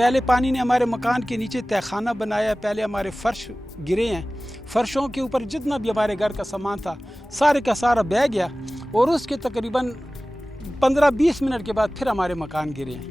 पहले पानी ने हमारे मकान के नीचे तहखाना बनाया, पहले हमारे फर्श गिरे हैं, फर्शों के ऊपर जितना भी हमारे घर का सामान था सारे का सारा बह गया और उसके तकरीबन 15-20 मिनट के बाद फिर हमारे मकान गिरे हैं।